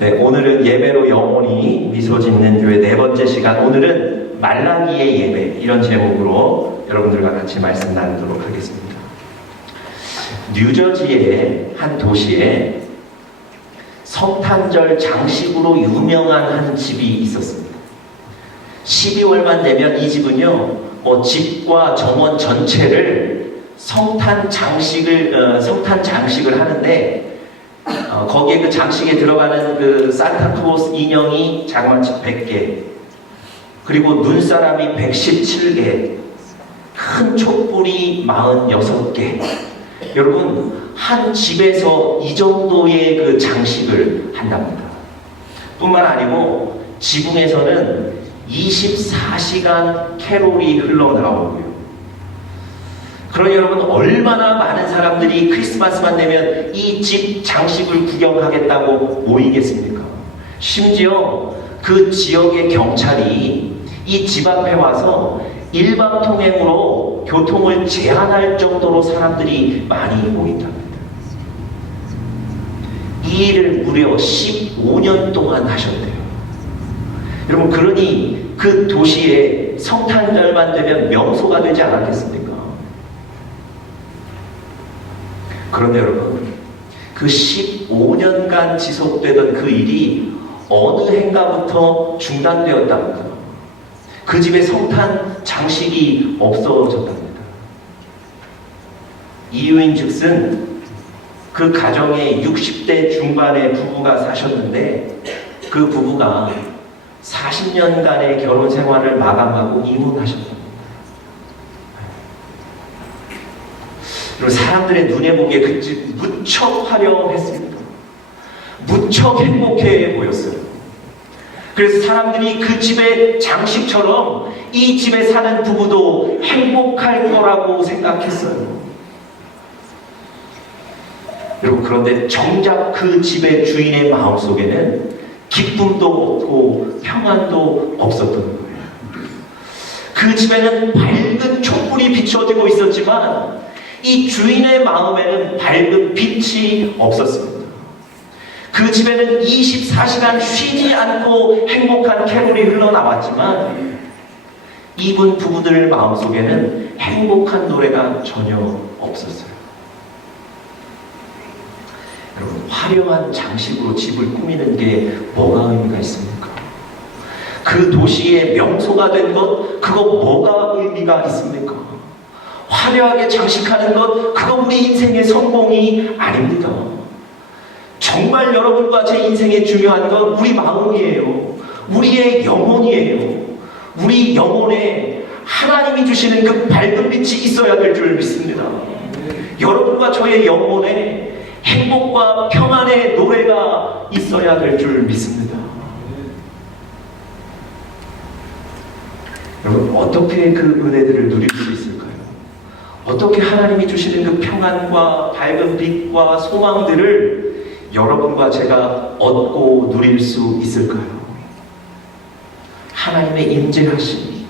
네, 오늘은 예배로 영원히 미소 짓는 교회 네 번째 시간, 오늘은 말라기의 예배, 이런 제목으로 여러분들과 같이 말씀 나누도록 하겠습니다. 뉴저지의 한 도시에 성탄절 장식으로 유명한 한 집이 있었습니다. 12월만 되면 이 집은요, 집과 정원 전체를 성탄 장식을 하는데, 거기에 그 장식에 들어가는 그 산타클로스 인형이 자그마치 100개, 그리고 눈사람이 117개, 큰 촛불이 46개. 여러분, 한 집에서 이 정도의 그 장식을 한답니다. 뿐만 아니고 지붕에서는 24시간 캐롤이 흘러나오고요. 그러니 여러분, 얼마나 많은 사람들이 크리스마스만 되면 이 집 장식을 구경하겠다고 모이겠습니까? 심지어 그 지역의 경찰이 이 집 앞에 와서 일방통행으로 교통을 제한할 정도로 사람들이 많이 모인답니다. 이 일을 무려 15년 동안 하셨대요. 여러분, 그러니 그 도시에 성탄절만 되면 명소가 되지 않았겠습니까? 그런데 여러분, 그 15년간 지속되던 그 일이 어느 해인가부터 중단되었답니다. 그 집에 성탄 장식이 없어졌답니다. 이유인즉슨 그 가정에 60대 중반의 부부가 사셨는데, 그 부부가 40년간의 결혼 생활을 마감하고 이혼하셨답니다. 그리고 사람들의 눈에 보기에 그 집 무척 화려했습니다. 무척 행복해 보였어요. 그래서 사람들이 그 집의 장식처럼 이 집에 사는 부부도 행복할 거라고 생각했어요. 여러분, 그런데 정작 그 집의 주인의 마음속에는 기쁨도 없고 평안도 없었던 거예요. 그 집에는 밝은 촛불이 비춰지고 있었지만 이 주인의 마음에는 밝은 빛이 없었습니다. 그 집에는 24시간 쉬지 않고 행복한 캐롤이 흘러나왔지만 이분 부부들 마음속에는 행복한 노래가 전혀 없었어요. 여러분, 화려한 장식으로 집을 꾸미는 게 뭐가 의미가 있습니까? 그 도시의 명소가 된 것, 그거 뭐가 의미가 있습니까? 화려하게 장식하는 것, 그건 우리 인생의 성공이 아닙니다. 정말 여러분과 제 인생에 중요한 건 우리 마음이에요. 우리의 영혼이에요. 우리 영혼에 하나님이 주시는 그 밝은 빛이 있어야 될 줄 믿습니다. 여러분과 저의 영혼에 행복과 평안의 노래가 있어야 될 줄 믿습니다. 여러분, 어떻게 그 은혜들을 누릴 수 있을까요? 어떻게 하나님이 주시는 그 평안과 밝은 빛과 소망들을 여러분과 제가 얻고 누릴 수 있을까요? 하나님의 임재하심,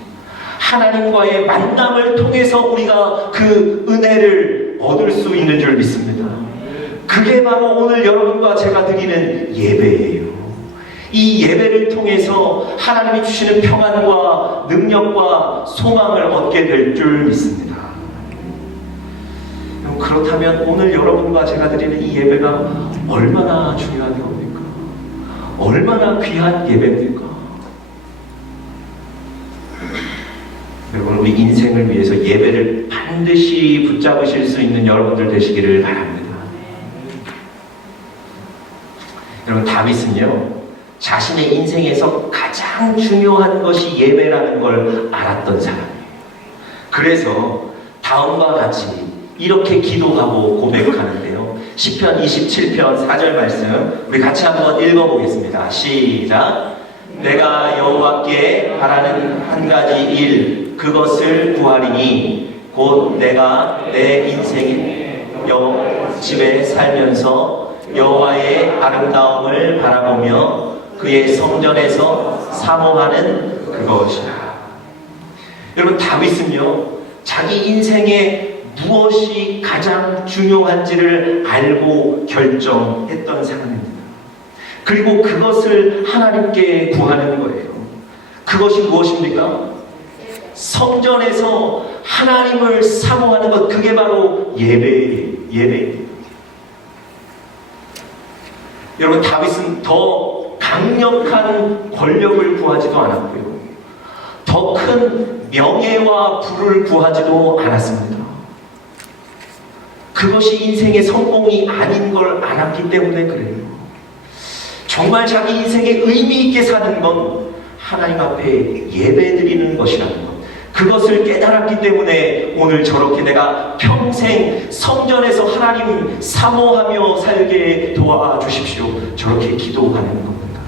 하나님과의 만남을 통해서 우리가 그 은혜를 얻을 수 있는 줄 믿습니다. 그게 바로 오늘 여러분과 제가 드리는 예배예요. 이 예배를 통해서 하나님이 주시는 평안과 능력과 소망을 얻게 될 줄 믿습니다. 그렇다면 오늘 여러분과 제가 드리는 이 예배가 얼마나 중요한 겁니까? 얼마나 귀한 예배입니까? 여러분, 우리 인생을 위해서 예배를 반드시 붙잡으실 수 있는 여러분들 되시기를 바랍니다. 여러분, 다윗은요, 자신의 인생에서 가장 중요한 것이 예배라는 걸 알았던 사람이에요. 그래서 다음과 같이 이렇게 기도하고 고백하는데요. 시편 27편 4절 말씀 우리 같이 한번 읽어보겠습니다. 시작. 내가 여호와께 바라는 한 가지 일, 그것을 구하리니 곧 내가 내 인생의 여호와 집에 살면서 여호와의 아름다움을 바라보며 그의 성전에서 사모하는 그것이라. 여러분, 다윗은요, 자기 인생에 무엇이 가장 중요한지를 알고 결정했던 사람입니다. 그리고 그것을 하나님께 구하는 거예요. 그것이 무엇입니까? 성전에서 하나님을 사모하는 것, 그게 바로 예배입니다. 여러분, 다윗은 더 강력한 권력을 구하지도 않았고요. 더 큰 명예와 부를 구하지도 않았습니다. 그것이 인생의 성공이 아닌 걸 알았기 때문에 그래요. 정말 자기 인생에 의미 있게 사는 건 하나님 앞에 예배드리는 것이라는 것. 그것을 깨달았기 때문에 오늘 저렇게 내가 평생 성전에서 하나님 사모하며 살게 도와주십시오. 저렇게 기도하는 겁니다.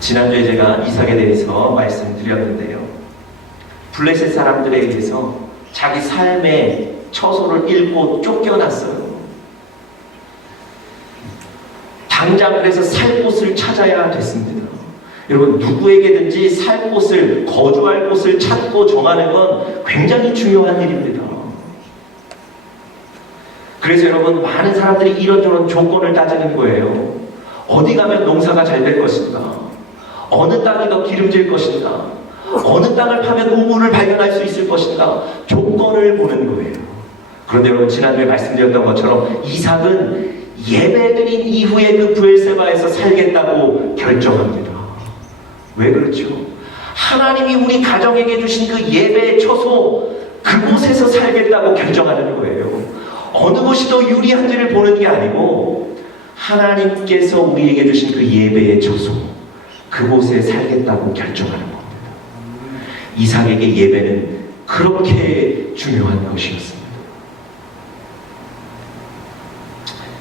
지난주에 제가 이삭에 대해서 말씀드렸는데요. 블레셋 사람들에 의해서 자기 삶의 처소를 잃고 쫓겨났어요. 당장 그래서 살 곳을 찾아야 됐습니다. 여러분, 누구에게든지 살 곳을, 거주할 곳을 찾고 정하는 건 굉장히 중요한 일입니다. 그래서 여러분, 많은 사람들이 이런저런 조건을 따지는 거예요. 어디 가면 농사가 잘 될 것인가? 어느 땅이 더 기름질 것인가? 어느 땅을 파면 우물을 발견할 수 있을 것인가? 조건을 보는 거예요. 그런데 여러분, 지난주에 말씀드렸던 것처럼 이삭은 예배드린 이후에 그 브엘세바에서 살겠다고 결정합니다. 왜 그렇죠? 하나님이 우리 가정에게 주신 그 예배의 처소, 그곳에서 살겠다고 결정하는 거예요. 어느 곳이 더 유리한지를 보는 게 아니고 하나님께서 우리에게 주신 그 예배의 처소, 그곳에 살겠다고 결정하는 겁니다. 이삭에게 예배는 그렇게 중요한 것이었습니다.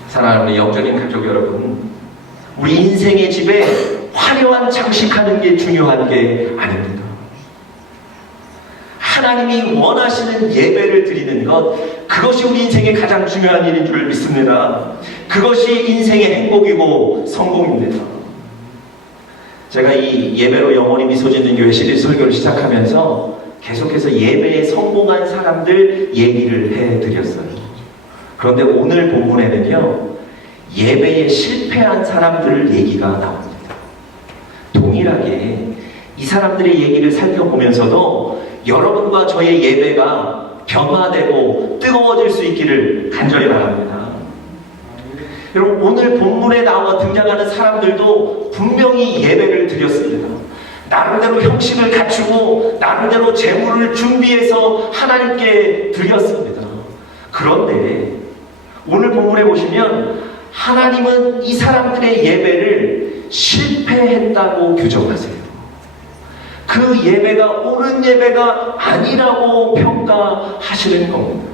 사랑하는 영적인 가족 여러분, 우리 인생의 집에 화려한 장식하는 게 중요한 게 아닙니다. 하나님이 원하시는 예배를 드리는 것, 그것이 우리 인생의 가장 중요한 일인 줄 믿습니다. 그것이 인생의 행복이고 성공입니다. 제가 이 예배로 영원히 미소 짓는 교회 시리즈 설교를 시작하면서 계속해서 예배에 성공한 사람들 얘기를 해드렸어요. 그런데 오늘 본문에는요, 예배에 실패한 사람들 얘기가 나옵니다. 동일하게 이 사람들의 얘기를 살펴보면서도 여러분과 저의 예배가 변화되고 뜨거워질 수 있기를 간절히 바랍니다. 여러분, 오늘 본문에 나와 등장하는 사람들도 분명히 예배를 드렸습니다. 나름대로 형식을 갖추고 나름대로 제물을 준비해서 하나님께 드렸습니다. 그런데 오늘 본문에 보시면 하나님은 이 사람들의 예배를 실패했다고 규정하세요. 그 예배가 옳은 예배가 아니라고 평가하시는 겁니다.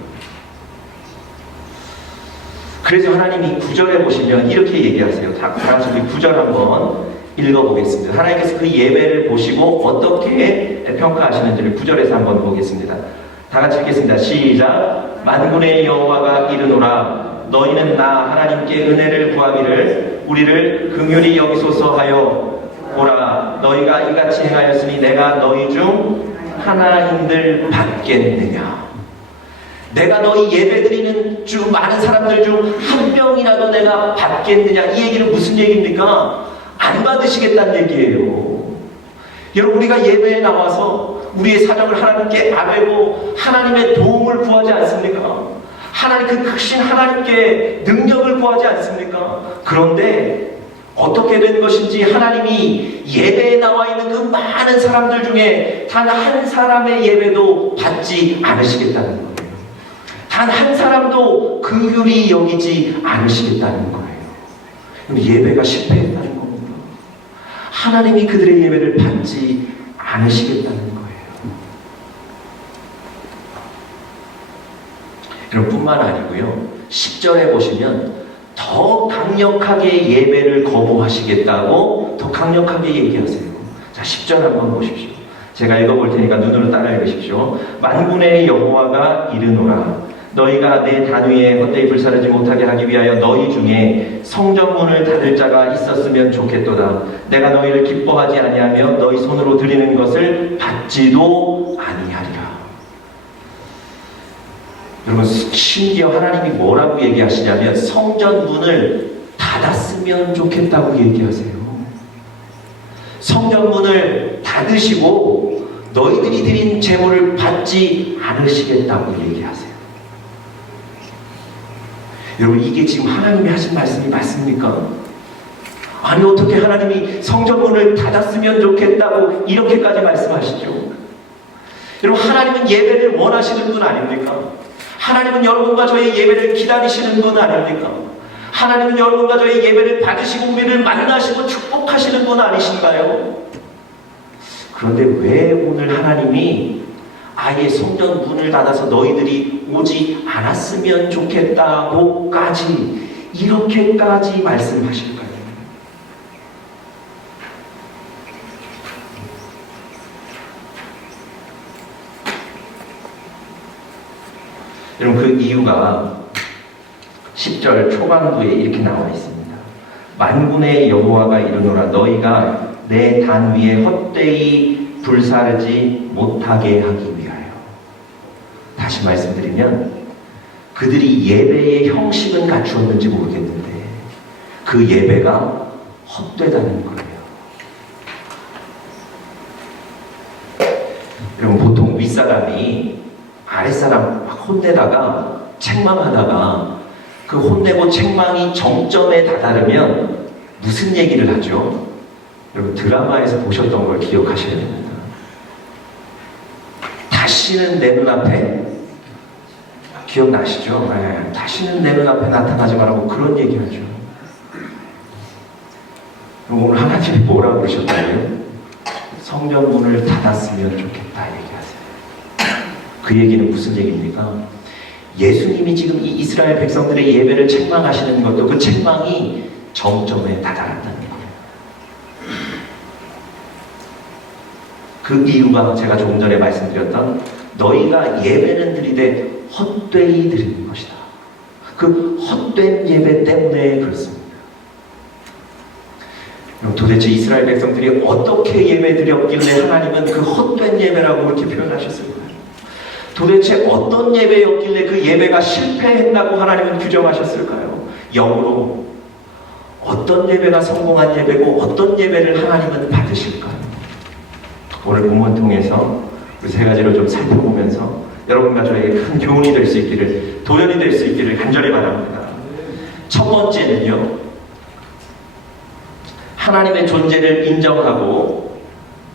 그래서 하나님이 9절에 보시면 이렇게 얘기하세요. 다 같이 우리 9절 한번 읽어보겠습니다. 하나님께서 그 예배를 보시고 어떻게 평가하시는지를 9절에서 한번 보겠습니다. 다 같이 읽겠습니다. 시작. 만군의 여호와가 이르노라. 너희는 나 하나님께 은혜를 구하기를 우리를 긍휼히 여기소서 하여 보라. 너희가 이같이 행하였으니 내가 너희 중 하나님들 받겠느냐. 내가 너희 예배드리는 많은 사람들 중 한 명이라도 내가 받겠느냐. 이 얘기는 무슨 얘기입니까? 안 받으시겠다는 얘기예요. 여러분, 우리가 예배에 나와서 우리의 사정을 하나님께 아뢰고 하나님의 도움을 구하지 않습니까? 하나님, 그 크신 하나님께 능력을 구하지 않습니까? 그런데 어떻게 된 것인지 하나님이 예배에 나와 있는 그 많은 사람들 중에 단 한 사람의 예배도 받지 않으시겠다는 거예요. 단 한 사람도 긍휼히 여기지 않으시겠다는 거예요. 예배가 실패했다는 겁니다. 하나님이 그들의 예배를 받지 않으시겠다는 거예요. 여러분, 뿐만 아니고요, 10절에 보시면 더 강력하게 예배를 거부하시겠다고 더 강력하게 얘기하세요. 자, 10절 한번 보십시오. 제가 읽어볼 테니까 눈으로 따라 읽으십시오. 만군의 여호와가 이르노라. 너희가 내 단위에 헛되이 불사르지 못하게 하기 위하여 너희 중에 성전문을 닫을 자가 있었으면 좋겠도다. 내가 너희를 기뻐하지 아니하며 너희 손으로 드리는 것을 받지도 아니하리라. 여러분, 심지어 하나님이 뭐라고 얘기하시냐면 성전 문을 닫았으면 좋겠다고 얘기하세요. 성전 문을 닫으시고 너희들이 드린 제물을 받지 않으시겠다고 얘기하세요. 여러분, 이게 지금 하나님이 하신 말씀이 맞습니까? 아니, 어떻게 하나님이 성전 문을 닫았으면 좋겠다고 이렇게까지 말씀하시죠? 여러분, 하나님은 예배를 원하시는 분 아닙니까? 하나님은 여러분과 저의 예배를 기다리시는 분 아닙니까? 하나님은 여러분과 저의 예배를 받으시고 우리를 만나시고 축복하시는 분 아니신가요? 그런데 왜 오늘 하나님이 아예 성전 문을 닫아서 너희들이 오지 않았으면 좋겠다고까지 이렇게까지 말씀하실까요? 여러분, 그 이유가 10절 초반부에 이렇게 나와 있습니다. 만군의 여호와가 이르노라 너희가 내 단 위에 헛되이 불사르지 못하게 하기 위하여. 다시 말씀드리면 그들이 예배의 형식은 갖추었는지 모르겠는데 그 예배가 헛되다는 거예요. 여러분, 보통 윗사람이 아랫사람 막 혼내다가 책망하다가 그 혼내고 책망이 정점에 다다르면 무슨 얘기를 하죠? 여러분, 드라마에서 보셨던 걸 기억하셔야 됩니다. 다시는 내 눈앞에, 기억나시죠? 네, 다시는 내 눈앞에 나타나지 말라고 그런 얘기하죠. 오늘 하나님이 뭐라고 그러셨다고요? 성전 문을 닫았으면 좋겠다 얘기하세요. 그 얘기는 무슨 얘기입니까? 예수님이 지금 이 이스라엘 백성들의 예배를 책망하시는 것도 그 책망이 정점에 다다랐다는 거예요. 그 이유가 제가 조금 전에 말씀드렸던 너희가 예배는 드리되 헛되이 드리는 것이다. 그 헛된 예배 때문에 그렇습니다. 도대체 이스라엘 백성들이 어떻게 예배 드렸길래 하나님은 그 헛된 예배라고 그렇게 표현하셨을까요? 도대체 어떤 예배였길래 그 예배가 실패했다고 하나님은 규정하셨을까요? 역으로 어떤 예배가 성공한 예배고 어떤 예배를 하나님은 받으실까요? 오늘 본문 통해서 그 세 가지로 좀 살펴보면서 여러분과 저에게 큰 교훈이 될 수 있기를, 도전이 될 수 있기를 간절히 바랍니다. 첫 번째는요, 하나님의 존재를 인정하고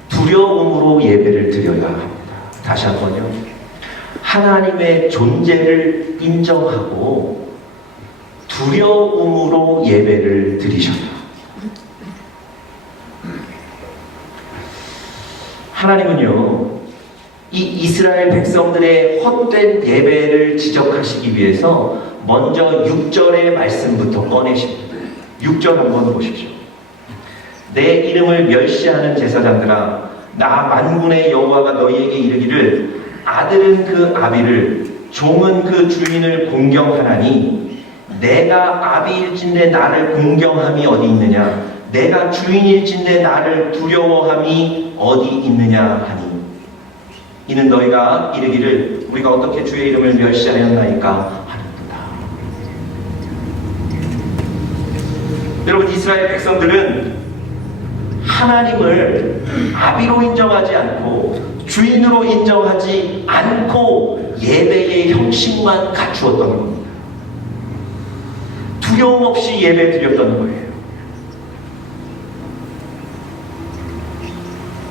두려움으로 예배를 드려야 합니다. 다시 한번요. 하나님의 존재를 인정하고 두려움으로 예배를 드리셔요. 하나님은요, 이 이스라엘 백성들의 헛된 예배를 지적하시기 위해서 먼저 6절의 말씀부터 꺼내십니다. 6절 한번 보십시오. 내 이름을 멸시하는 제사장들아, 나 만군의 여호와가 너희에게 이르기를 아들은 그 아비를, 종은 그 주인을 공경하나니 내가 아비일진대 나를 공경함이 어디 있느냐? 내가 주인일진대 나를 두려워함이 어디 있느냐 하니, 이는 너희가 이르기를 우리가 어떻게 주의 이름을 멸시하였나이까 하는도다. 여러분, 이스라엘 백성들은 하나님을 아비로 인정하지 않고 주인으로 인정하지 않고 예배의 형식만 갖추었던 겁니다. 두려움 없이 예배 드렸던 거예요.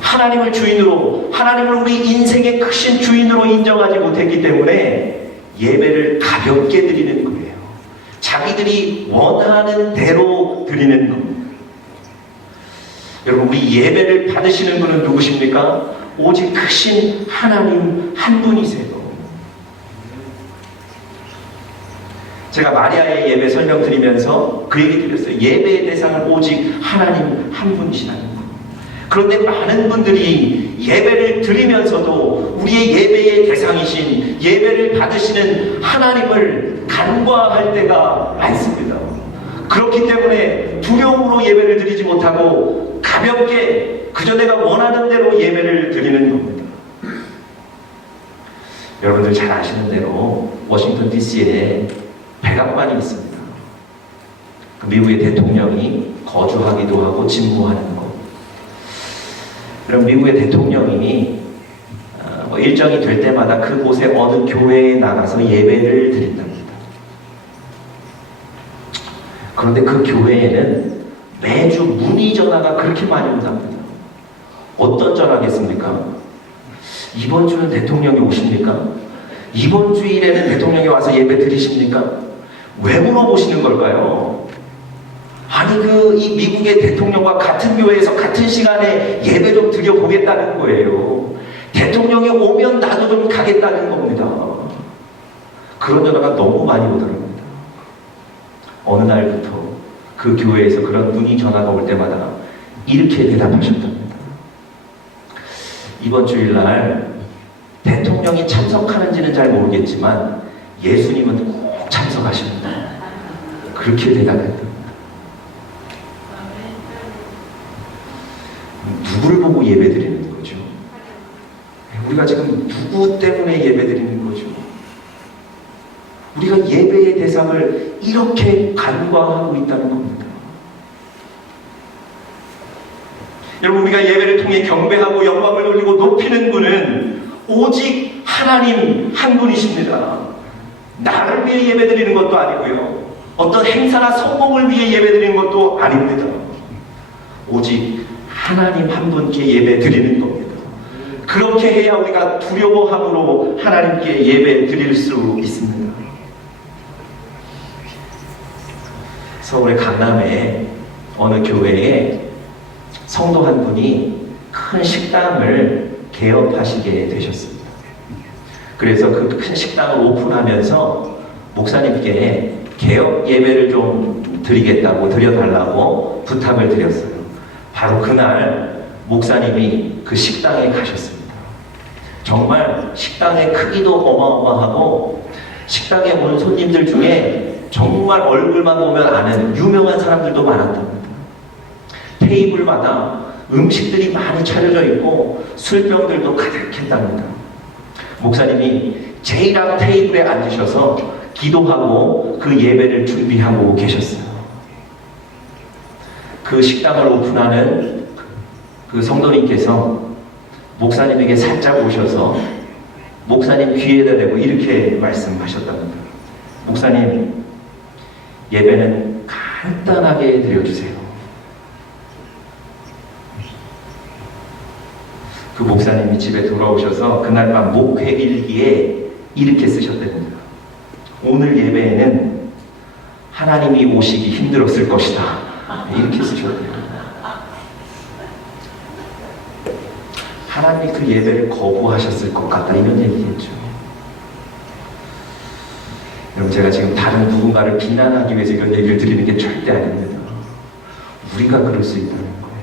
하나님을 주인으로, 하나님을 우리 인생의 크신 주인으로 인정하지 못했기 때문에 예배를 가볍게 드리는 거예요. 자기들이 원하는 대로 드리는 겁니다. 여러분, 우리 예배를 받으시는 분은 누구십니까? 오직 크신 하나님 한 분이세요. 제가 마리아의 예배 설명드리면서 그 얘기 드렸어요. 예배의 대상은 오직 하나님 한 분이시다는 거. 그런데 많은 분들이 예배를 드리면서도 우리의 예배의 대상이신, 예배를 받으시는 하나님을 간과할 때가 많습니다. 그렇기 때문에 두려움으로 예배를 드리지 못하고 가볍게 그저 내가 원하는 대로 예배를 드리는 겁니다. 여러분들 잘 아시는 대로 워싱턴 DC에 백악관이 있습니다. 미국의 대통령이 거주하기도 하고 직무하는 곳. 그럼 미국의 대통령이 일정이 될 때마다 그곳에 어느 교회에 나가서 예배를 드린답니다. 그런데 그 교회에는 매주 문의 전화가 그렇게 많이 온답니다. 어떤 전화겠습니까? 이번 주는 대통령이 오십니까? 이번 주일에는 대통령이 와서 예배 드리십니까? 왜 물어보시는 걸까요? 아니 이 미국의 대통령과 같은 교회에서 같은 시간에 예배 좀 드려보겠다는 거예요. 대통령이 오면 나도 좀 가겠다는 겁니다. 그런 전화가 너무 많이 오더랍니다. 어느 날부터 그 교회에서 그런 문의 전화가 올 때마다 이렇게 대답하셨답니다. 이번 주일날 대통령이 참석하는지는 잘 모르겠지만 예수님은 꼭 참석하십니다. 그렇게 대답했답니다. 누구를 보고 예배드리는 거죠? 우리가 지금 누구 때문에 예배드리는 거죠? 우리가 예배의 대상을 이렇게 간과하고 있다는 겁니다. 여러분, 우리가 예배를 통해 경배하고 영광을 돌리고 높이는 분은 오직 하나님 한 분이십니다. 나를 위해 예배드리는 것도 아니고요, 어떤 행사나 성공을 위해 예배드리는 것도 아닙니다. 오직 하나님 한 분께 예배드리는 겁니다. 그렇게 해야 우리가 두려워함으로 하나님께 예배드릴 수 있습니다. 서울의 강남에 어느 교회에 성도 한 분이 큰 식당을 개업하시게 되셨습니다. 그래서 그 큰 식당을 오픈하면서 목사님께 개업 예배를 좀 드려달라고 부탁을 드렸어요. 바로 그날 목사님이 그 식당에 가셨습니다. 정말 식당의 크기도 어마어마하고 식당에 오는 손님들 중에 정말 얼굴만 보면 아는 유명한 사람들도 많았답니다. 테이블마다 음식들이 많이 차려져 있고 술병들도 가득했답니다. 목사님이 제일 앞 테이블에 앉으셔서 기도하고 그 예배를 준비하고 계셨어요. 그 식당을 오픈하는 그 성도님께서 목사님에게 살짝 오셔서 목사님 귀에다 대고 이렇게 말씀하셨답니다. 목사님, 예배는 간단하게 드려주세요. 그 목사님이 집에 돌아오셔서 그날 밤 목회 일기에 이렇게 쓰셨답니다. 오늘 예배에는 하나님이 오시기 힘들었을 것이다. 이렇게 쓰셨대요. 하나님이 그 예배를 거부하셨을 것 같다, 이런 얘기겠죠. 여러분, 제가 지금 다른 누군가를 비난하기 위해서 이런 얘기를 드리는 게 절대 아닙니다. 우리가 그럴 수 있다는 거예요.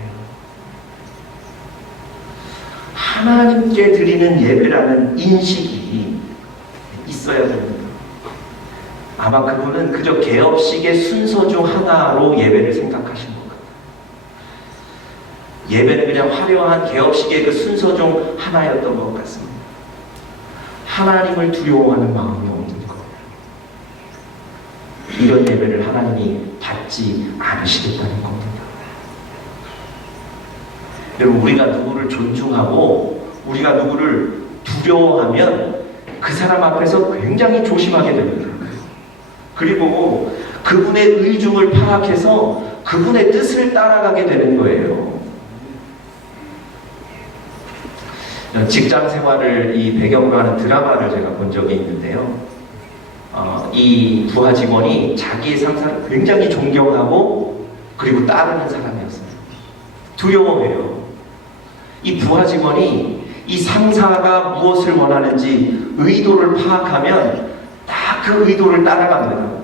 하나님께 드리는 예배라는 인식이 있어야 됩니다. 아마 그분은 그저 개업식의 순서 중 하나로 예배를 생각하신 것 같아요. 예배는 그냥 화려한 개업식의 그 순서 중 하나였던 것 같습니다. 하나님을 두려워하는 마음이 없는 거예요. 이런 예배를 하나님이 받지 않으시겠다는 겁니다. 여러분, 우리가 누구를 존중하고 우리가 누구를 두려워하면 그 사람 앞에서 굉장히 조심하게 됩니다. 그리고 그분의 의중을 파악해서 그분의 뜻을 따라가게 되는 거예요. 직장 생활을 이 배경으로 하는 드라마를 제가 본 적이 있는데요. 이 부하 직원이 자기의 상사를 굉장히 존경하고 그리고 따르는 사람이었어요. 두려워해요. 이 부하 직원이 이 상사가 무엇을 원하는지 의도를 파악하면 다 그 의도를 따라갑니다.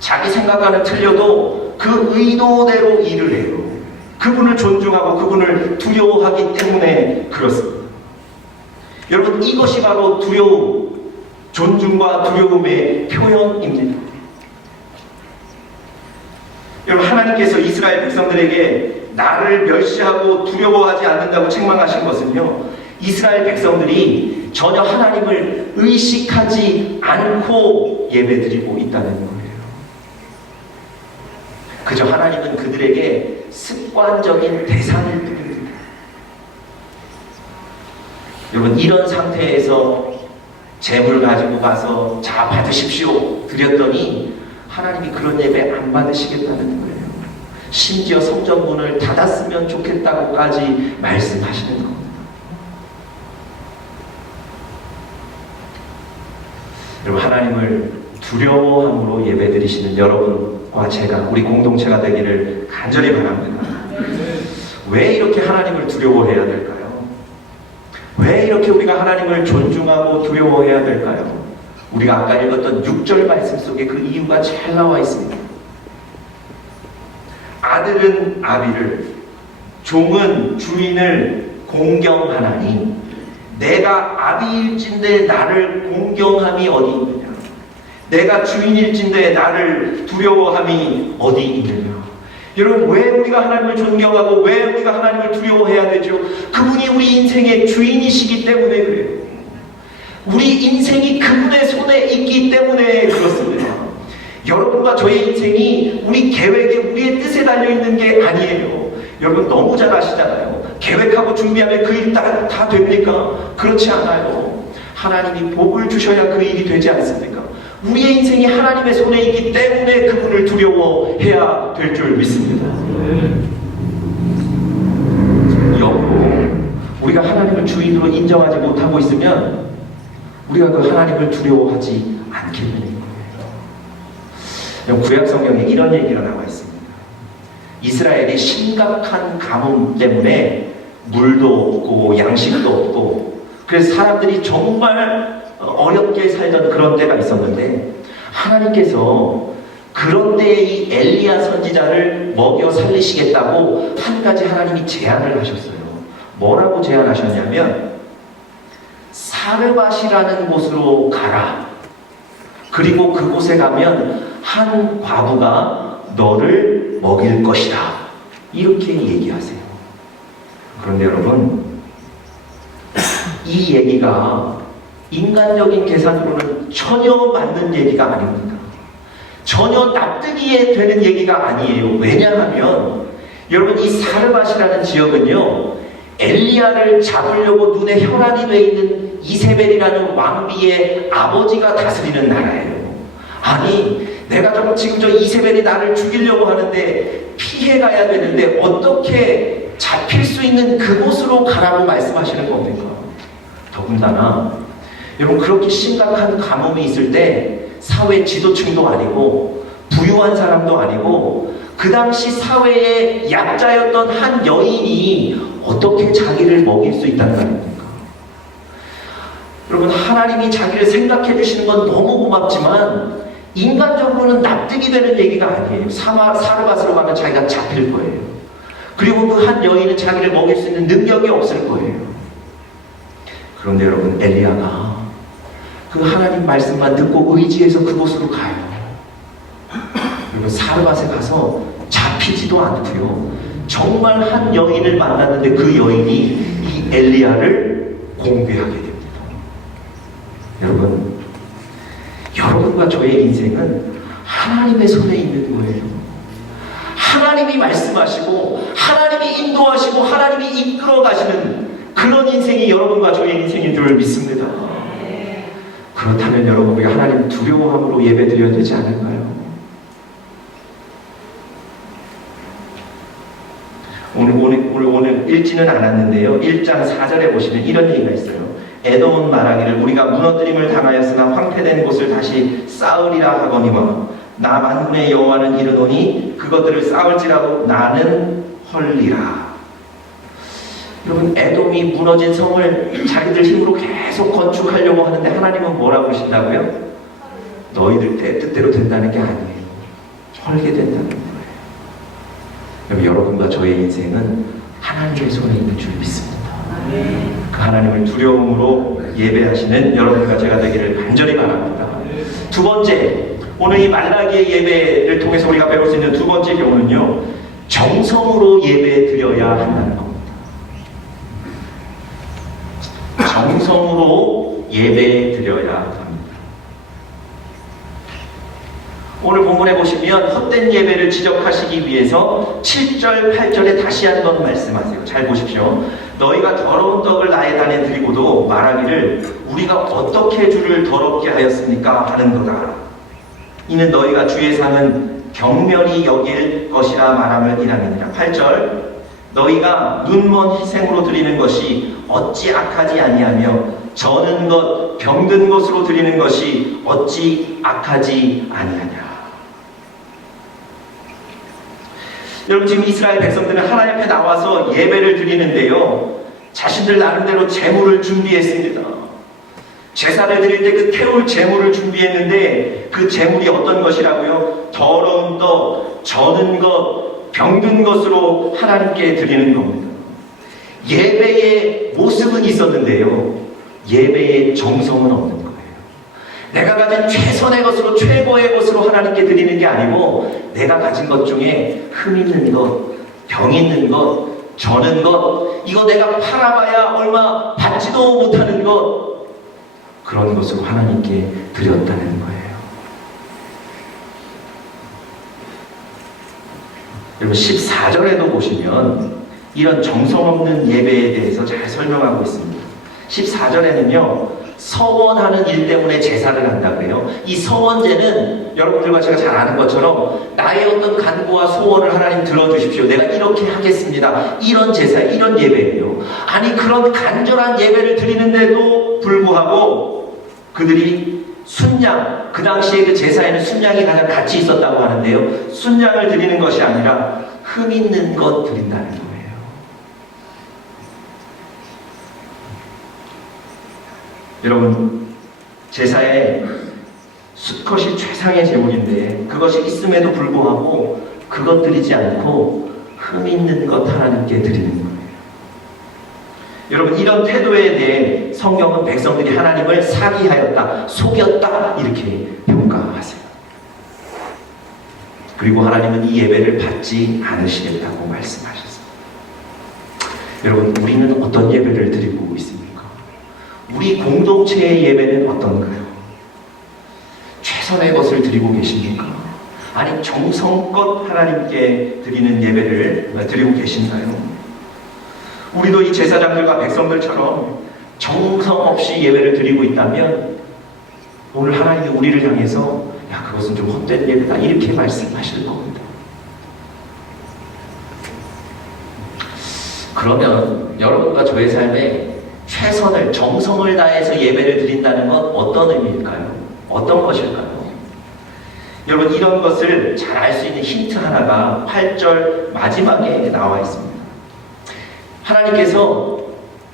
자기 생각과는 틀려도 그 의도대로 일을 해요. 그분을 존중하고 그분을 두려워하기 때문에 그렇습니다. 여러분, 이것이 바로 두려움, 존중과 두려움의 표현입니다. 여러분, 하나님께서 이스라엘 백성들에게 나를 멸시하고 두려워하지 않는다고 책망하신 것은요, 이스라엘 백성들이 전혀 하나님을 의식하지 않고 예배드리고 있다는 거예요. 그저 하나님은 그들에게 습관적인 대상일 뿐입니다. 여러분, 이런 상태에서 재물 가지고 가서 자 받으십시오 드렸더니 하나님이 그런 예배 안 받으시겠다는 거예요. 심지어 성전문을 닫았으면 좋겠다고까지 말씀하시는 겁니다. 여러분, 하나님을 두려워함으로 예배드리시는 여러분과 제가, 우리 공동체가 되기를 간절히 바랍니다. 왜 이렇게 하나님을 두려워해야 될까요? 왜 이렇게 우리가 하나님을 존중하고 두려워해야 될까요? 우리가 아까 읽었던 6절 말씀 속에 그 이유가 잘 나와 있습니다. 아들은 아비를, 종은 주인을 공경하나니 내가 아비일진데 나를 공경함이 어디 있느냐? 내가 주인일진데 나를 두려워함이 어디 있느냐? 여러분, 왜 우리가 하나님을 존경하고 왜 우리가 하나님을 두려워해야 되죠? 그분이 우리 인생의 주인이시기 때문에 그래요. 우리 인생이 그분의 손에 있기 때문에 그렇습니다. 여러분과 저의 인생이 우리 계획에, 우리의 뜻에 달려있는 게 아니에요. 여러분 너무 잘 아시잖아요. 계획하고 준비하면 그 일 다 됩니까? 그렇지 않아요. 하나님이 복을 주셔야 그 일이 되지 않습니까? 우리의 인생이 하나님의 손에 있기 때문에 그분을 두려워해야 될 줄 믿습니다. 역으로 우리가 하나님을 주인으로 인정하지 못하고 있으면 우리가 그 하나님을 두려워하지 않겠느냐. 구약 성경에 이런 얘기가 나와 있습니다. 이스라엘이 심각한 가뭄 때문에 물도 없고 양식도 없고, 그래서 사람들이 정말 어렵게 살던 그런 때가 있었는데, 하나님께서 그런 때에 이 엘리야 선지자를 먹여 살리시겠다고 한 가지 하나님이 제안을 하셨어요. 뭐라고 제안하셨냐면, 사르밧이라는 곳으로 가라. 그리고 그곳에 가면 한 과부가 너를 먹일 것이다. 이렇게 얘기하세요. 그런데 여러분, 이 얘기가 인간적인 계산으로는 전혀 맞는 얘기가 아닙니다. 전혀 납득이 되는 얘기가 아니에요. 왜냐하면 여러분, 이 사르밧이라는 지역은요, 엘리야를 잡으려고 눈에 혈안이 되어 있는 이세벨이라는 왕비의 아버지가 다스리는 나라예요. 아니, 내가 지금 저 이세벨이 나를 죽이려고 하는데 피해가야 되는데 어떻게 잡힐 수 있는 그곳으로 가라고 말씀하시는 겁니까? 더군다나 여러분, 그렇게 심각한 가뭄이 있을 때 사회 지도층도 아니고 부유한 사람도 아니고 그 당시 사회의 약자였던 한 여인이 어떻게 자기를 먹일 수 있다는 말입니까? 여러분, 하나님이 자기를 생각해 주시는 건 너무 고맙지만 인간적으로는 납득이 되는 얘기가 아니에요. 사르밧으로 가면 자기가 잡힐 거예요. 그리고 그 한 여인은 자기를 먹일 수 있는 능력이 없을 거예요. 그런데 여러분, 엘리야가 그 하나님 말씀만 듣고 의지해서 그곳으로 가요. 그리고 사르밧에 가서 잡히지도 않고요, 정말 한 여인을 만났는데 그 여인이 이 엘리야를 공개하게 됩니다. 여러분과 저의 인생은 하나님의 손에 있는 거예요. 하나님이 말씀하시고 하나님이 인도하시고 하나님이 이끌어 가시는 그런 인생이 여러분과 저의 인생인 줄 믿습니다. 그렇다면 여러분, 우리가 하나님 두려워함으로 예배드려야 되지 않을까요? 오늘 읽지는 않았는데요, 1장 4절에 보시면 이런 얘기가 있어요. 에돔은 말하기를 우리가 무너뜨림을 당하였으나 황폐된 곳을 다시 쌓으리라 하거니와 나 만군의 여호와는 이르노니 그것들을 쌓을지라도 나는 헐리라. 여러분, 에돔이 무너진 성을 자기들 힘으로 계속 건축하려고 하는데 하나님은 뭐라고 하신다고요? 너희들 뜻대로 된다는 게 아니에요. 헐게 된다는 거예요. 여러분과 저의 인생은 하나님의 손에 있는 줄 믿습니다. 그 하나님을 두려움으로 예배하시는 여러분과 제가 되기를 간절히 바랍니다. 두 번째, 오늘 이 말라기의 예배를 통해서 우리가 배울 수 있는 두 번째 교훈은요, 정성으로 예배 드려야 한다는 겁니다. 정성으로 예배 드려야 합니다. 오늘 본문에 보시면 헛된 예배를 지적하시기 위해서 7절, 8절에 다시 한번 말씀하세요. 잘 보십시오. 너희가 더러운 떡을 나의 단에 드리고도 말하기를 우리가 어떻게 주를 더럽게 하였습니까? 하는 거다. 이는 너희가 주의 상은 경멸이 여길 것이라 말함을 이람이니라. 8절 너희가 눈먼 희생으로 드리는 것이 어찌 악하지 아니하며 저는 것 병든 것으로 드리는 것이 어찌 악하지 아니하냐. 여러분 지금 이스라엘 백성들은 하나님 앞에 나와서 예배를 드리는데요, 자신들 나름대로 제물을 준비했습니다. 제사를 드릴 때 그 태울 제물을 준비했는데 그 제물이 어떤 것이라고요? 더러운 떡, 저는 것, 병든 것으로 하나님께 드리는 겁니다. 예배의 모습은 있었는데요, 예배의 정성은 없는 거예요. 내가 가진 최선의 것으로, 최고의 것으로 하나님께 드리는 게 아니고 내가 가진 것 중에 흠 있는 것, 병 있는 것, 저는 것, 이거 내가 팔아봐야 얼마 받지도 못하는 것, 그런 것으로 하나님께 드렸다는 거예요. 여러분 14절에도 보시면 이런 정성 없는 예배에 대해서 잘 설명하고 있습니다. 14절에는요 서원하는 일 때문에 제사를 한다 그래요. 이 서원제는 여러분들과 제가 잘 아는 것처럼 나의 어떤 간구와 소원을 하나님 들어주십시오, 내가 이렇게 하겠습니다, 이런 제사, 이런 예배예요. 아니 그런 간절한 예배를 드리는데도 불구하고 그들이 순양, 그 당시에 그 제사에는 순양이 가장 가치 있었다고 하는데요, 순양을 드리는 것이 아니라 흠 있는 것 드린다는 거예요. 여러분 제사에 수컷이 최상의 제물인데 그것이 있음에도 불구하고 그것 드리지 않고 흠 있는 것 하나님께 드리는 거예요. 여러분 이런 태도에 대해 성경은 백성들이 하나님을 사기하였다, 속였다 이렇게 평가하세요. 그리고 하나님은 이 예배를 받지 않으시겠다고 말씀하셨습니다. 여러분 우리는 어떤 예배를 드리고 있습니까? 우리 공동체의 예배는 어떤가요? 최선의 것을 드리고 계십니까? 아니 정성껏 하나님께 드리는 예배를 드리고 계신가요? 우리도 이 제사장들과 백성들처럼 정성 없이 예배를 드리고 있다면 오늘 하나님이 우리를 향해서 야 그것은 좀 헛된 예배다 이렇게 말씀하실 겁니다. 그러면 여러분과 저의 삶에 최선을, 정성을 다해서 예배를 드린다는 건 어떤 의미일까요? 어떤 것일까요? 여러분 이런 것을 잘 알 수 있는 힌트 하나가 8절 마지막에 나와 있습니다. 하나님께서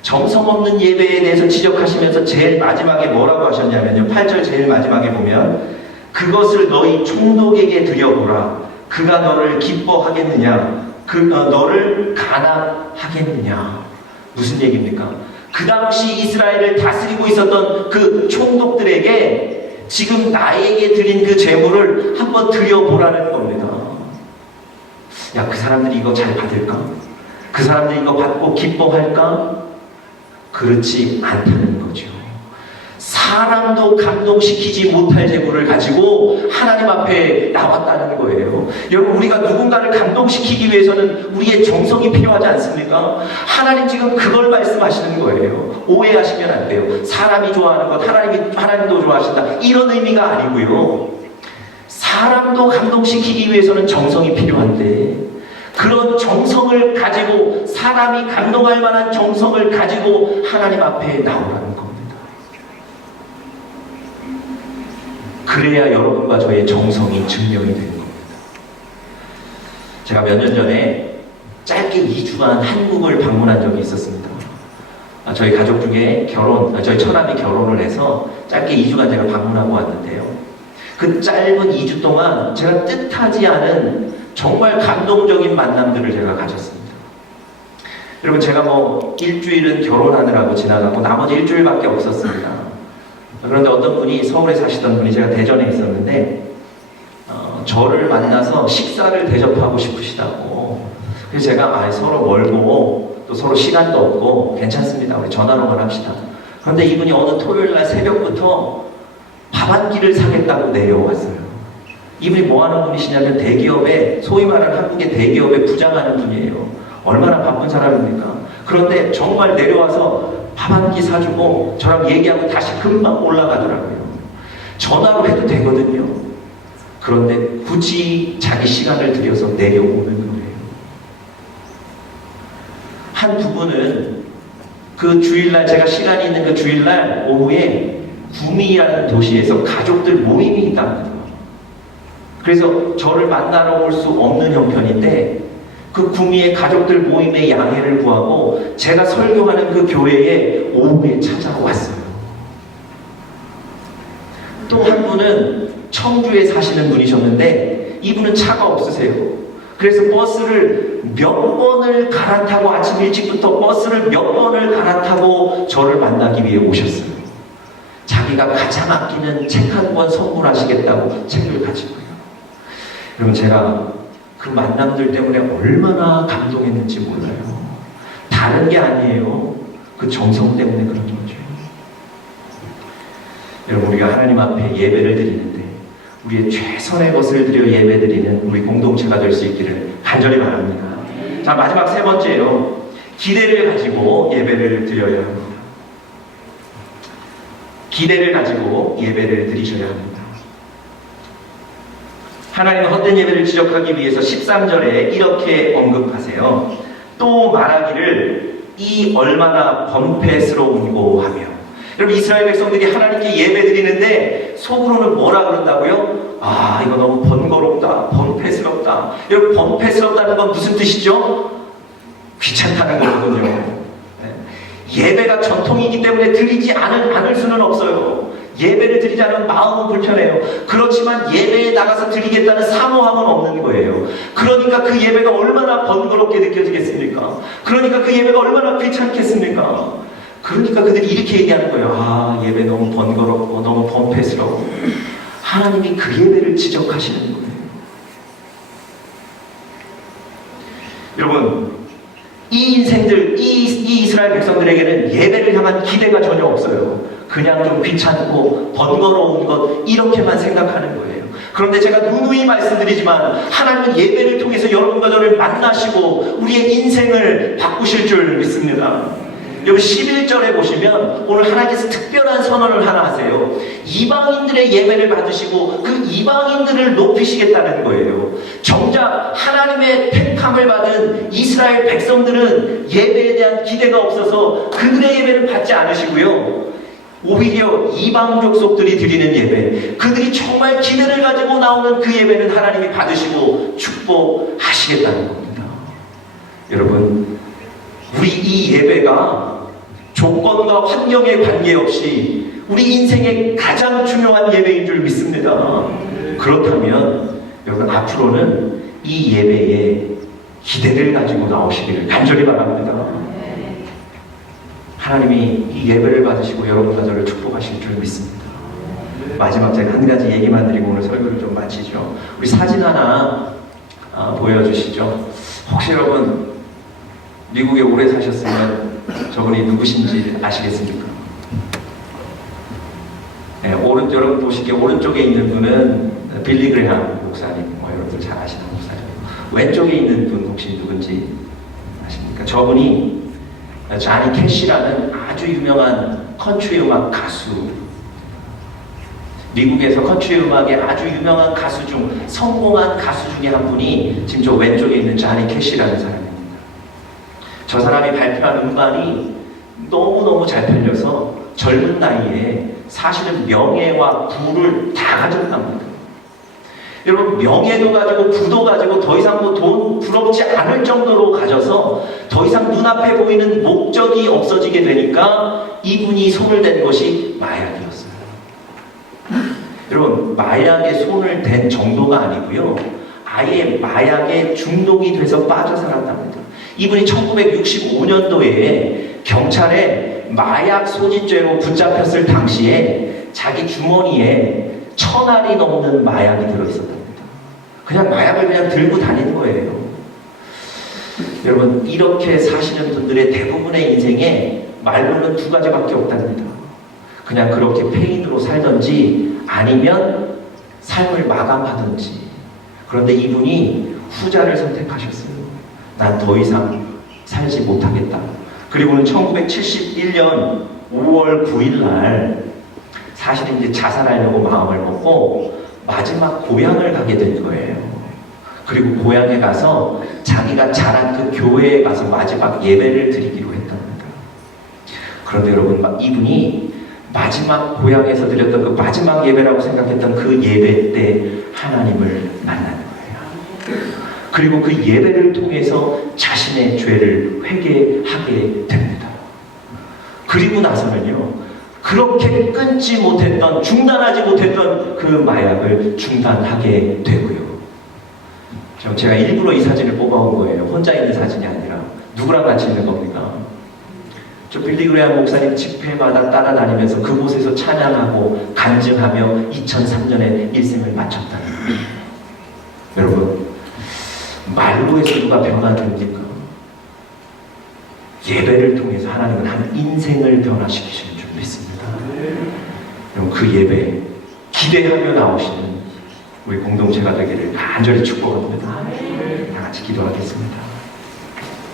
정성 없는 예배에 대해서 지적하시면서 제일 마지막에 뭐라고 하셨냐면요, 8절 제일 마지막에 보면 그것을 너희 총독에게 드려보라. 그가 너를 기뻐하겠느냐? 너를 간악하겠느냐? 무슨 얘기입니까? 그 당시 이스라엘을 다스리고 있었던 그 총독들에게 지금 나에게 드린 그 제물을 한번 드려보라는 겁니다. 야, 그 사람들이 이거 잘 받을까? 그 사람들이 이거 받고 기뻐할까? 그렇지 않다는 거죠. 사람도 감동시키지 못할 제물을 가지고 하나님 앞에 나왔다는 거예요. 여러분 우리가 누군가를 감동시키기 위해서는 우리의 정성이 필요하지 않습니까? 하나님 지금 그걸 말씀하시는 거예요. 오해하시면 안 돼요. 사람이 좋아하는 것 하나님도 좋아하신다 이런 의미가 아니고요. 사람도 감동시키기 위해서는 정성이 필요한데 그런 정성을 가지고 사람이 감동할 만한 정성을 가지고 하나님 앞에 나오라는 겁니다. 그래야 여러분과 저의 정성이 증명이 되는 겁니다. 제가 몇 년 전에 짧게 2주간 한국을 방문한 적이 있었습니다. 저희 가족 중에 저희 처남이 결혼을 해서 짧게 2주간 제가 방문하고 왔는데요. 그 짧은 2주 동안 제가 뜻하지 않은 정말 감동적인 만남들을 제가 가졌습니다. 여러분 제가 일주일은 결혼하느라고 지나가고 나머지 일주일밖에 없었습니다. 그런데 어떤 분이 서울에 사시던 분이 제가 대전에 있었는데 저를 만나서 식사를 대접하고 싶으시다고. 그래서 제가 서로 멀고 또 서로 시간도 없고 괜찮습니다. 우리 전화로만 합시다. 그런데 이분이 어느 토요일날 새벽부터 밥 한 끼를 사겠다고 내려왔어요. 이분이 뭐 하는 분이시냐면 대기업에, 소위 말하는 한국의 대기업에 부장하는 분이에요. 얼마나 바쁜 사람입니까? 그런데 정말 내려와서 밥 한 끼 사주고 저랑 얘기하고 다시 금방 올라가더라고요. 전화로 해도 되거든요. 그런데 굳이 자기 시간을 들여서 내려오는 거예요. 한 두 분은 그 주일날, 제가 시간이 있는 그 주일날 오후에 구미라는 도시에서 가족들 모임이 있답니다. 그래서 저를 만나러 올 수 없는 형편인데 그 구미의 가족들 모임에 양해를 구하고 제가 설교하는 그 교회에 오후에 찾아왔어요. 또 한 분은 청주에 사시는 분이셨는데 이분은 차가 없으세요. 그래서 버스를 몇 번을 갈아타고, 아침 일찍부터 버스를 몇 번을 갈아타고 저를 만나기 위해 오셨어요. 자기가 가장 아끼는 책 한 권 선물하시겠다고 책을 가지고요. 여러분, 제가 그 만남들 때문에 얼마나 감동했는지 몰라요. 다른 게 아니에요. 그 정성 때문에 그런 거죠. 여러분, 우리가 하나님 앞에 예배를 드리는데 우리의 최선의 것을 드려 예배 드리는 우리 공동체가 될 수 있기를 간절히 바랍니다. 자, 마지막 세 번째요. 기대를 가지고 예배를 드려야 합니다. 기대를 가지고 예배를 드리셔야 합니다. 하나님은 헛된 예배를 지적하기 위해서 13절에 이렇게 언급하세요. 또 말하기를 이 얼마나 번패스러운고 하며. 여러분, 이스라엘 백성들이 하나님께 예배 드리는데 속으로는 뭐라 그런다고요? 아, 이거 너무 번거롭다, 번패스럽다. 여러분, 번패스럽다는 건 무슨 뜻이죠? 귀찮다는 거거든요. 예배가 전통이기 때문에 드리지 않을 수는 없어요. 예배를 드리지 않으면 마음은 불편해요. 그렇지만 예배에 나가서 드리겠다는 사모함은 없는 거예요. 그러니까 그 예배가 얼마나 번거롭게 느껴지겠습니까? 그러니까 그 예배가 얼마나 귀찮겠습니까? 그러니까 그들이 이렇게 얘기하는 거예요. 아, 예배 너무 번거롭고 너무 번패스러워. 하나님이 그 예배를 지적하시는 거예요. 여러분, 이 인생들, 이 이스라엘 백성들에게는 예배를 향한 기대가 전혀 없어요. 그냥 좀 귀찮고 번거로운 것, 이렇게만 생각하는 거예요. 그런데 제가 누누이 말씀드리지만 하나님은 예배를 통해서 여러분과 저를 만나시고 우리의 인생을 바꾸실 줄 믿습니다. 여기 11절에 보시면 오늘 하나님께서 특별한 선언을 하나 하세요. 이방인들의 예배를 받으시고 그 이방인들을 높이시겠다는 거예요. 정작 하나님의 택함을 받은 이스라엘 백성들은 예배에 대한 기대가 없어서 그들의 예배를 받지 않으시고요. 오히려 이방 족속들이 드리는 예배, 그들이 정말 기대를 가지고 나오는 그 예배는 하나님이 받으시고 축복하시겠다는 겁니다. 여러분, 우리 이 예배가 조건과 환경에 관계없이 우리 인생의 가장 중요한 예배인 줄 믿습니다. 그렇다면 여러분, 앞으로는 이 예배에 기대를 가지고 나오시기를 간절히 바랍니다. 하나님이 이 예배를 받으시고 여러분과 저를 축복하실 줄 믿습니다. 마지막 제가 한 가지 얘기만 드리고 오늘 설교를 좀 마치죠. 우리 사진 하나 보여주시죠. 혹시 여러분 미국에 오래 사셨으면 저분이 누구신지 아시겠습니까? 네, 여러분 보시기에 오른쪽에 있는 분은 빌리 그레함 목사님, 여러분들 잘 아시는 목사님. 왼쪽에 있는 분 혹시 누군지 아십니까? 저분이 자니 캐시라는 아주 유명한 컨트리 음악 가수, 미국에서 컨트리 음악의 아주 유명한 가수 중, 성공한 가수 중에 한 분이 지금 저 왼쪽에 있는 자니 캐시라는 사람입니다. 저 사람이 발표한 음반이 너무너무 잘 팔려서 젊은 나이에 사실은 명예와 부를 다 가졌답니다. 여러분, 명예도 가지고 부도 가지고 더 이상 뭐 돈 부럽지 않을 정도로 가져서 더 이상 눈앞에 보이는 목적이 없어지게 되니까 이분이 손을 댄 것이 마약이었어요. 여러분, 마약에 손을 댄 정도가 아니고요, 아예 마약에 중독이 돼서 빠져 살았답니다. 이분이 1965년도에 경찰에 마약 소지죄로 붙잡혔을 당시에 자기 주머니에 1000알이 넘는 마약이 들어있었답니다. 그냥 마약을 그냥 들고 다니는 거예요. 여러분, 이렇게 사시는 분들의 대부분의 인생에 말로는 두 가지밖에 없답니다. 그냥 그렇게 폐인으로 살던지 아니면 삶을 마감하든지. 그런데 이분이 후자를 선택하셨어요. 난 더 이상 살지 못하겠다. 그리고는 1971년 5월 9일 날 사실은 이제 자살하려고 마음을 먹고 마지막 고향을 가게 된 거예요. 그리고 고향에 가서 자기가 자란 그 교회에 가서 마지막 예배를 드리기로 했답니다. 그런데 여러분, 이분이 마지막 고향에서 드렸던 그 마지막 예배라고 생각했던 그 예배 때 하나님을 만난 거예요. 그리고 그 예배를 통해서 자신의 죄를 회개하게 됩니다. 그리고 나서는요, 그렇게 끊지 못했던, 중단하지 못했던 그 마약을 중단하게 되고요. 제가 일부러 이 사진을 뽑아온 거예요. 혼자 있는 사진이 아니라 누구랑 같이 있는 겁니까? 저 빌리그레이엄 목사님 집회마다 따라다니면서 그곳에서 찬양하고 간증하며 2003년에 일생을 마쳤다는 거예요. 여러분, 말로 해서 누가 변화됩니까? 예배를 통해서 하나님은 한 인생을 변화시키시는 줄 믿습니다. 여러분, 그 예배 기대하며 나오시는 우리 공동체가 되기를 간절히 축복합니다. 다 같이 기도하겠습니다.